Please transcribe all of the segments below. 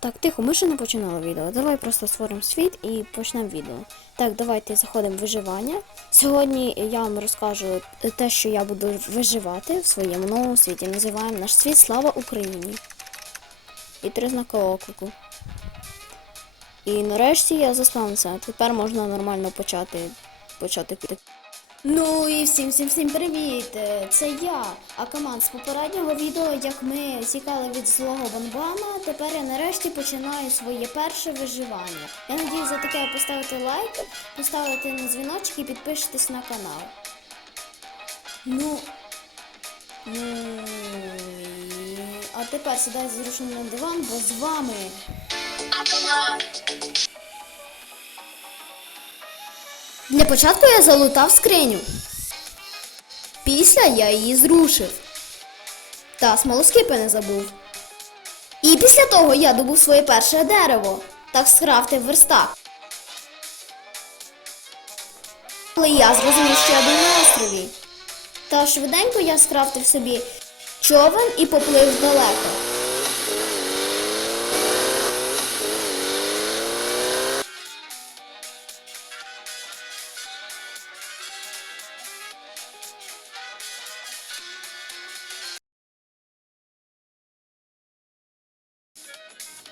Так, тихо, ми ще не починали відео. Давай просто створимо світ і почнемо відео. Так, давайте заходимо в виживання. Сьогодні я вам розкажу те, що я буду виживати в своєму новому світі. Називаємо наш світ Слава Україні. І три знаки оклику. І нарешті я заспавнився. Тепер можна нормально почати почати піти. Ну і всім всім всім привіт! Е, Це я, Акаман з попереднього відео, як ми тікали від злого Бонбана. Тепер я нарешті починаю своє перше виживання. Я надію за таке поставити лайк, поставити на дзвіночок і підпишитесь на канал. Ну. Ну. А тепер сідай зручно на диван, бо з вами. Для початку я залутав скриню. Після я її зрушив. Та смолоскипи не забув. І після того я добув своє перше дерево. Так скрафтив верстак. Але я зрозумів, що я був на острові. Та швиденько я скрафтив собі човен і поплив далеко.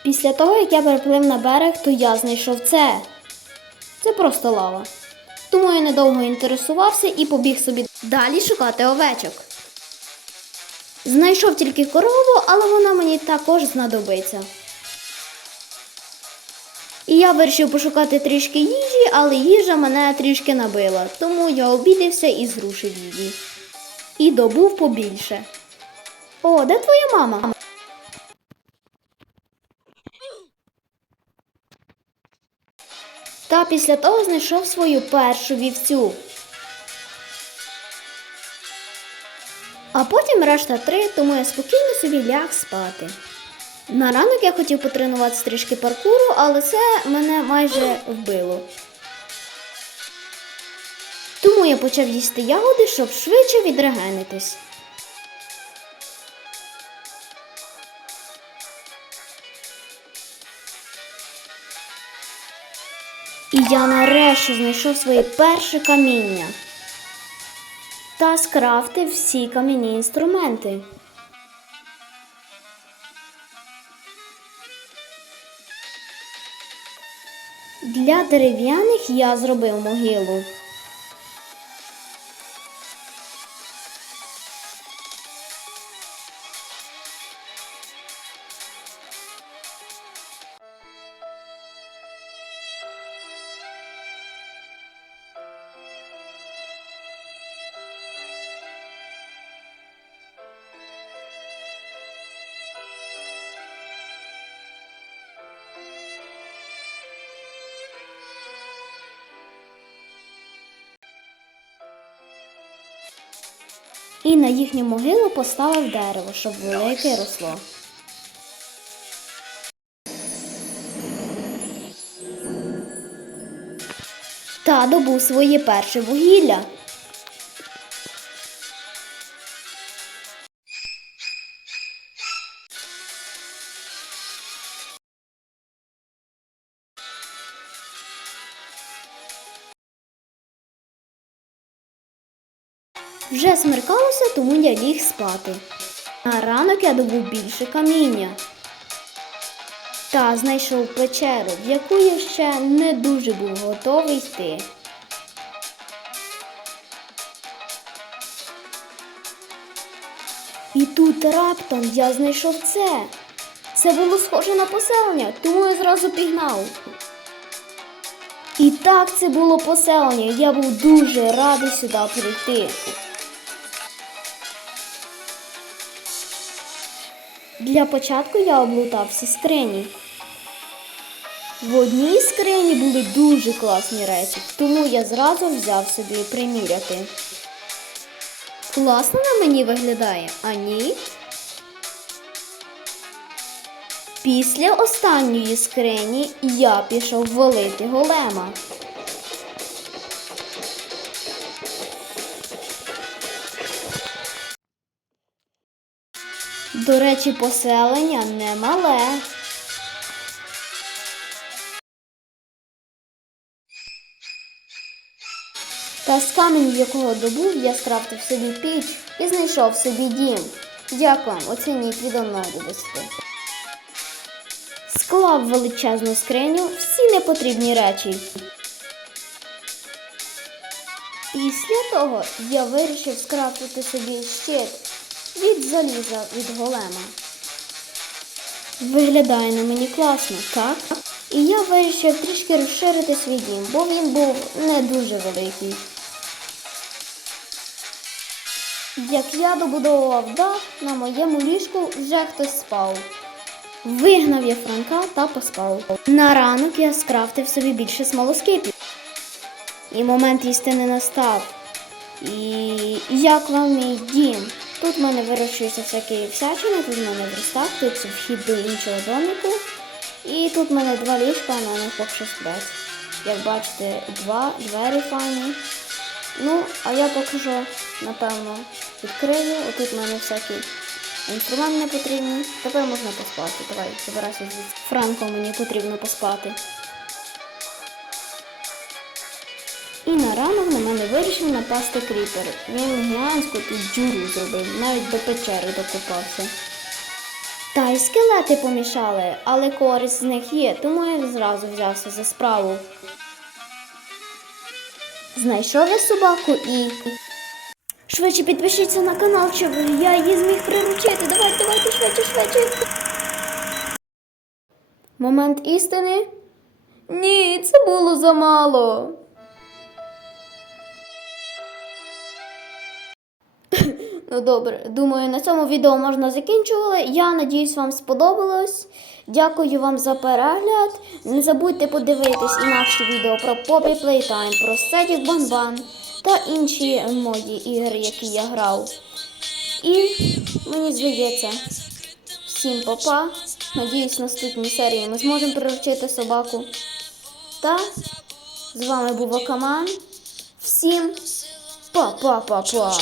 Після того, як я переплив на берег, то я знайшов це. Це просто лава. Тому я недовго інтересувався і побіг собі далі шукати овечок. Знайшов тільки корову, але вона мені також знадобиться. І я вирішив пошукати трішки їжі, але їжа мене трішки набила, тому я обідався і зрушив її. І добув побільше. О, де твоя мама? Та після того знайшов свою першу вівцю. А потім решта три, тому я спокійно собі ляг спати. На ранок я хотів потренуватися трішки паркуру, але це мене майже вбило. Тому я почав їсти ягоди, щоб швидше відрегенитись. І я нарешті знайшов своє перше каміння та скрафтив всі кам'яні інструменти. Для дерев'яних я зробив могилу. І на їхню могилу поставив дерево, щоб велике росло. Та добув своє перше вугілля. Вже смеркалося, тому я ліг спати. На ранок я добув більше каміння. Та знайшов печеру, в яку я ще не дуже був готовий йти. І тут раптом я знайшов це. Це було схоже на поселення, тому я зразу пігнав. І так це було поселення. Я був дуже радий сюди прийти. Для початку я облутав всі скрині. В одній скрині були дуже класні речі, тому я зразу взяв собі приміряти. Класно на мені виглядає, а ні? Після останньої скрині я пішов валити голема. До речі, поселення немале. Та з каменю, якого добув, я скрафтив собі піч і знайшов собі дім. Дякую, оцініть від 1 до 10. Склав величезну скриню всі непотрібні речі. Після того я вирішив скрафтити собі щит від заліза від голема. Виглядає на мені класно, так? І я вирішив трішки розширити свій дім, бо він був не дуже великий. Як я добудовував дах, на моєму ліжку вже хтось спав. Вигнав я Франка та поспав. На ранок я скрафтив собі більше смолоскипів. І момент істини настав. І як вам мій дім? Тут в мене вирощуються всякі всячини, тут в мене верстак, тут вхід до іншого домику. І тут в мене два ліжка, на них поки що сплять. Як бачите, два двері файні. Ну, а я поки що, напевно, відкрию. Отут в мене всякі інструменти не потрібні. Тепер можна поспати. Давай, забирайся звідси. Франко, мені потрібно поспати. І на ранок на мене вирішив напасти кріпер. Він гігантську тут дюру зробив, навіть до печери докопався. Та й скелети помішали, але користь з них є, тому я зразу взявся за справу. Знайшов я собаку і. Швидше підпишіться на канал, щоб я її зміг приручити. Давайте, давайте, швидше, швидше. Момент істини? Ні, це було замало. Ну добре, думаю, на цьому відео можна закінчувати. Я надіюсь, вам сподобалось. Дякую вам за перегляд. Не забудьте подивитись інакші відео про Poppy Playtime, про Static Banban та інші мої ігри, які я грав. І мені здається, всім па-па. Надіюсь, в наступній серії ми зможемо приручити собаку. Та з вами був Акаман. Всім па-па-па-па.